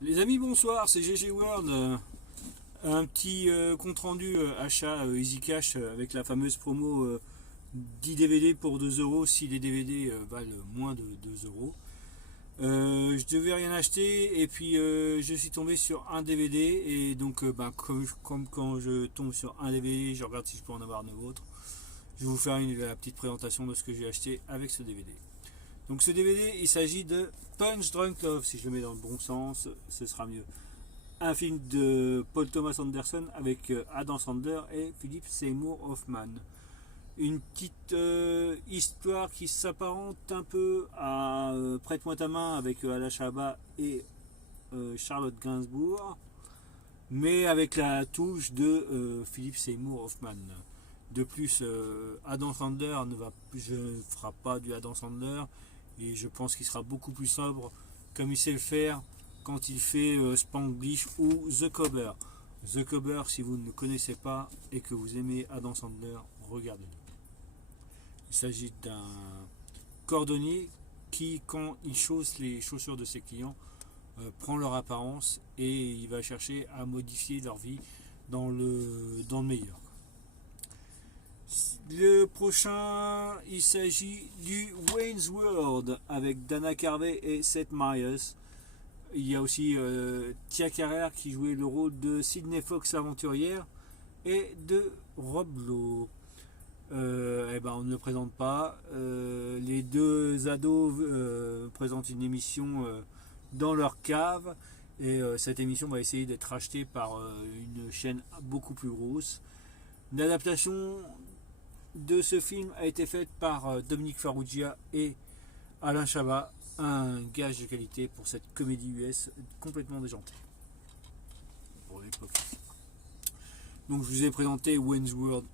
Les amis, bonsoir, c'est GG World. Un petit compte rendu achat Easy Cash avec la fameuse promo 10 DVD pour 2 euros si les DVD valent moins de 2 euros. Je devais rien acheter et puis je suis tombé sur un DVD et donc comme quand je tombe sur un DVD, je regarde si je peux en avoir 9 autres. Je vais vous faire la petite présentation de ce que j'ai acheté avec ce DVD. Donc ce DVD, il s'agit de Punch Drunk Love. Si je le mets dans le bon sens, ce sera mieux. Un film de Paul Thomas Anderson avec Adam Sandler et Philip Seymour Hoffman. Une petite histoire qui s'apparente un peu à Prête-moi ta main avec Alain Chabat et Charlotte Gainsbourg, mais avec la touche de Philip Seymour Hoffman. De plus, Adam Sandler ne fera pas du Adam Sandler et je pense qu'il sera beaucoup plus sobre comme il sait le faire quand il fait Spanglish ou The Cover. The Cover, si vous ne le connaissez pas et que vous aimez Adam Sandler, regardez-le. Il s'agit d'un cordonnier qui, quand il chausse les chaussures de ses clients, prend leur apparence et il va chercher à modifier leur vie dans le meilleur. Le prochain, il s'agit du Wayne's World avec Dana Carvey et Seth Meyers. Il y a aussi Tia Carrère qui jouait le rôle de Sydney Fox aventurière et de Rob Lowe. On ne le présente pas. Les deux ados présentent une émission dans leur cave et cette émission va essayer d'être rachetée par une chaîne beaucoup plus grosse. L'adaptation de ce film a été faite par Dominique Farrugia et Alain Chabat, un gage de qualité pour cette comédie US complètement déjantée pour l'époque. Donc je vous ai présenté Wayne's World.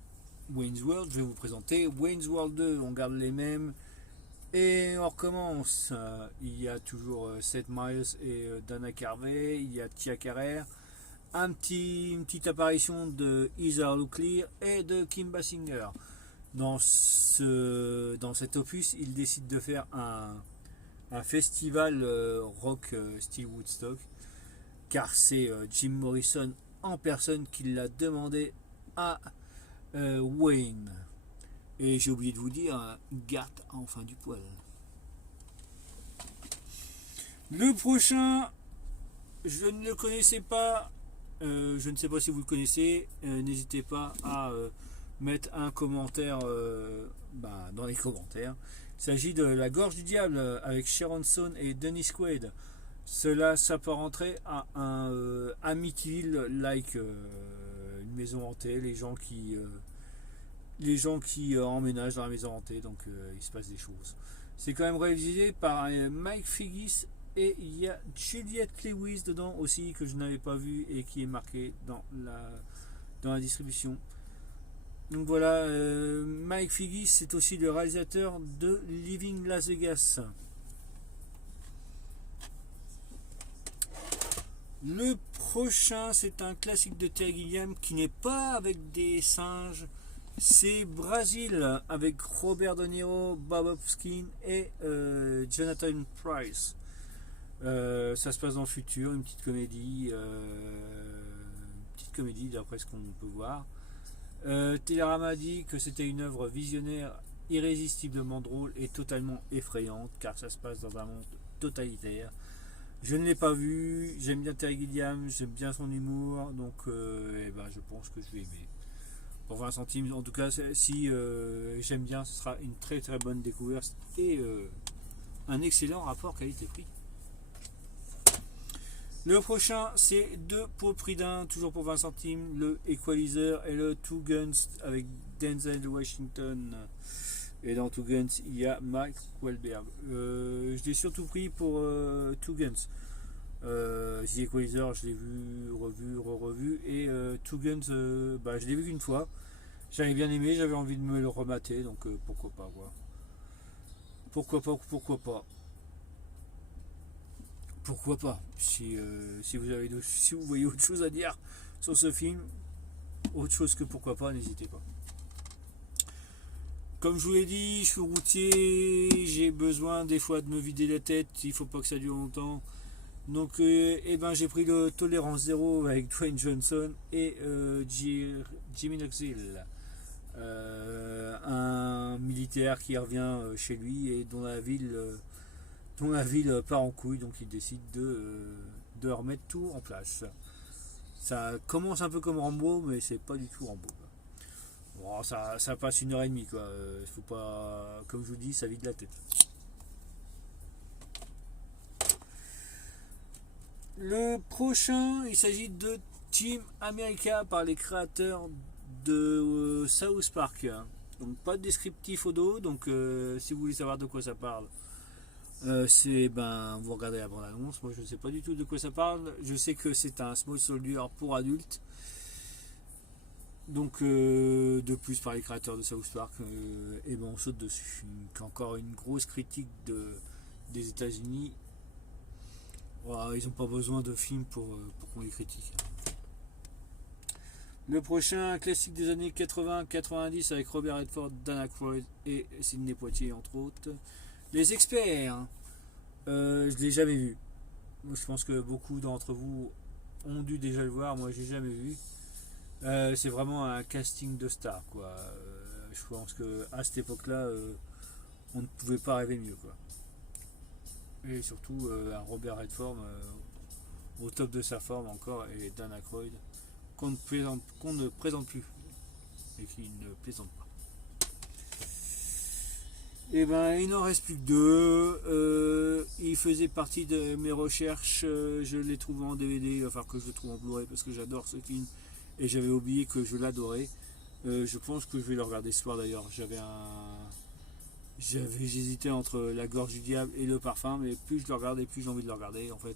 Je vais vous présenter Wayne's World 2. On garde les mêmes et on recommence. Il y a toujours Seth Meyers et Dana Carvey. Il y a Tia Carrère. Une petite apparition de Heather Locklear et de Kim Basinger. Dans cet opus, il décide de faire un festival rock style Woodstock, car c'est Jim Morrison en personne qui l'a demandé à Wayne. Et j'ai oublié de vous dire, Garth a enfin du poil. Le prochain, je ne le connaissais pas, je ne sais pas si vous le connaissez, n'hésitez pas à mettre un commentaire dans les commentaires. Il s'agit de La Gorge du Diable avec Sharon Stone et Dennis Quaid. Cela s'apparenterait à un Amityville-like, une maison hantée, les gens qui emménagent dans la maison hantée, donc il se passe des choses. C'est quand même réalisé par Mike Figgis et il y a Juliette Lewis dedans aussi que je n'avais pas vu et qui est marqué dans la distribution. Donc voilà, Mike Figgis c'est aussi le réalisateur de Living Las Vegas. Le prochain, c'est un classique de Terry Gilliam qui n'est pas avec des singes. C'est Brazil avec Robert De Niro, Bob Hoskins et Jonathan Pryce. Ça se passe dans le futur, une petite comédie d'après ce qu'on peut voir. Télérama dit que c'était une œuvre visionnaire irrésistiblement drôle et totalement effrayante car ça se passe dans un monde totalitaire. Je ne l'ai pas vu, j'aime bien Terry Gilliam, j'aime bien son humour, donc je pense que je vais aimer. Pour 20 centimes, en tout cas, si j'aime bien, ce sera une très très bonne découverte et un excellent rapport qualité-prix. Le prochain, c'est 2 pour le prix d'un, toujours pour 20 centimes, le Equalizer et le Two Guns avec Denzel Washington. Et dans Two Guns, il y a Mark Wahlberg. Je l'ai surtout pris pour Two Guns. The Equalizer, je l'ai vu, revu. Et Two Guns, je l'ai vu qu'une fois. J'avais bien aimé, j'avais envie de me le remater, donc pourquoi pas, quoi. Pourquoi pas. Pourquoi pas. Si vous voyez autre chose à dire sur ce film, autre chose que pourquoi pas, n'hésitez pas. Comme je vous l'ai dit, je suis routier, j'ai besoin des fois de me vider la tête, il faut pas que ça dure longtemps. Donc j'ai pris le Tolérance Zéro avec Dwayne Johnson et Jimmy Knoxville, un militaire qui revient chez lui et dont la ville part en couille, donc il décide de remettre tout en place. Ça commence un peu comme Rambo, mais c'est pas du tout Rambo. Bon, ça passe 1h30 quoi. Faut pas, comme je vous dis, ça vide la tête. Le prochain, il s'agit de Team America par les créateurs de South Park. Donc pas de descriptif au dos, donc si vous voulez savoir de quoi ça parle, vous regardez la bande-annonce. Moi je ne sais pas du tout de quoi ça parle. Je sais que c'est un Small Soldier pour adultes. Donc de plus par les créateurs de South Park, on saute dessus. Encore une grosse critique des États-Unis. Ils n'ont pas besoin de films pour qu'on les critique. Le prochain, classique des années 80-90 avec Robert Redford, Dan Aykroyd et Sidney Poitier entre autres. Les Experts. Je ne l'ai jamais vu. Je pense que beaucoup d'entre vous ont dû déjà le voir. Moi, j'ai jamais vu. C'est vraiment un casting de stars, quoi. Je pense que à cette époque-là, on ne pouvait pas rêver mieux, quoi. Et surtout un Robert Redford au top de sa forme encore, et Dan Aykroyd qu'on ne présente plus et qui ne plaisante pas. Il n'en reste plus que deux. Il faisait partie de mes recherches. Je l'ai trouvé en DVD. Il va falloir que je le trouve en Blu-ray parce que j'adore ce film et j'avais oublié que je l'adorais. Je pense que je vais le regarder ce soir d'ailleurs. J'hésitais entre La Gorge du Diable et Le Parfum, mais plus je le regarde et plus j'ai envie de le regarder en fait.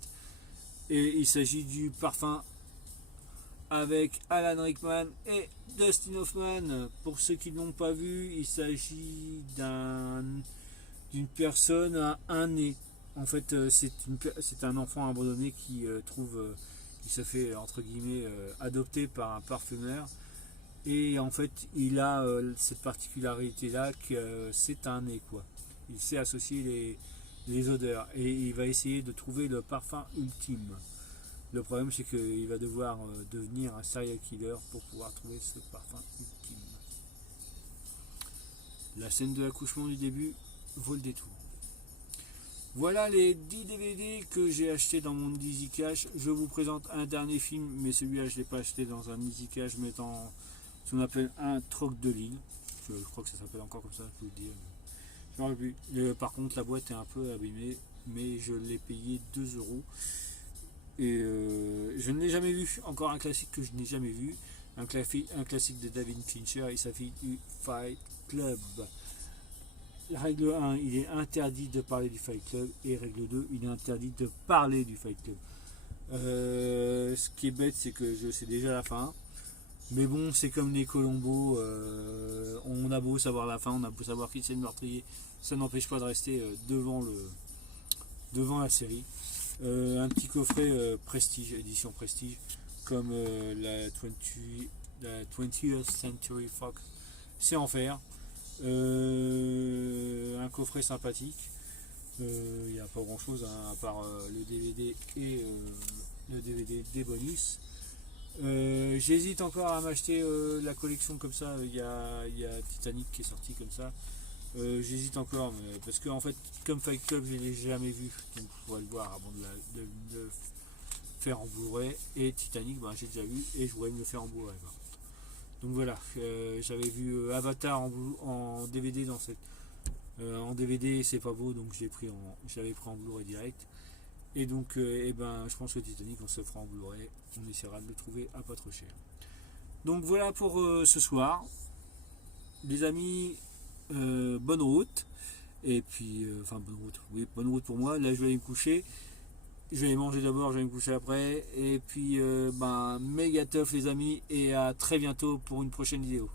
Et il s'agit du Parfum avec Alan Rickman et Dustin Hoffman. Pour ceux qui ne l'ont pas vu, il s'agit d'une personne à un nez. En fait, c'est un enfant abandonné qui se fait entre guillemets adopter par un parfumeur. Et en fait, il a cette particularité-là que c'est un nez, quoi. Il sait associer les odeurs et il va essayer de trouver le parfum ultime. Le problème, c'est qu'il va devoir devenir un serial killer pour pouvoir trouver ce parfum ultime. La scène de l'accouchement du début vaut le détour. Voilà les 10 DVD que j'ai achetés dans mon Easy Cash. Je vous présente un dernier film, mais celui-là, je ne l'ai pas acheté dans un Easy Cash, mais dans ce qu'on appelle un troc de ligne. Je crois que ça s'appelle encore comme ça, je vous le dis. Je m'en rappelle plus. Par contre, la boîte est un peu abîmée, mais je l'ai payé 2 euros. Et je ne l'ai jamais vu. Encore un classique que je n'ai jamais vu. Un classique de David Fincher. Il s'agit du Fight Club. La règle 1, il est interdit de parler du Fight Club. Et règle 2, il est interdit de parler du Fight Club. Ce qui est bête, c'est que je sais déjà la fin. Mais bon, c'est comme les Colombo. On a beau savoir la fin, on a beau savoir qui c'est le meurtrier. Ça n'empêche pas de rester devant la série. Un petit coffret Prestige, édition Prestige, comme la 20th Century Fox, c'est en fer. Un coffret sympathique. Il n'y a pas grand chose à part le DVD et le DVD des bonus. J'hésite encore à m'acheter la collection comme ça. Il y a Titanic qui est sorti comme ça. J'hésite encore, parce que en fait, comme Fight Club, je ne l'ai jamais vu, donc je pourrais le voir avant de le faire en Blu-ray. Et Titanic, j'ai déjà vu et je voudrais me le faire en Blu-ray. Donc voilà, j'avais vu Avatar en DVD dans cette. En DVD, c'est pas beau, donc j'avais pris en Blu-ray direct. Et donc, je pense que Titanic, on se fera en Blu-ray. On essaiera de le trouver à pas trop cher. Donc voilà pour ce soir, les amis. Bonne route. Et puis bonne route pour moi. Là je vais aller me coucher, je vais aller manger d'abord, je vais me coucher après, et puis méga tough les amis, et à très bientôt pour une prochaine vidéo.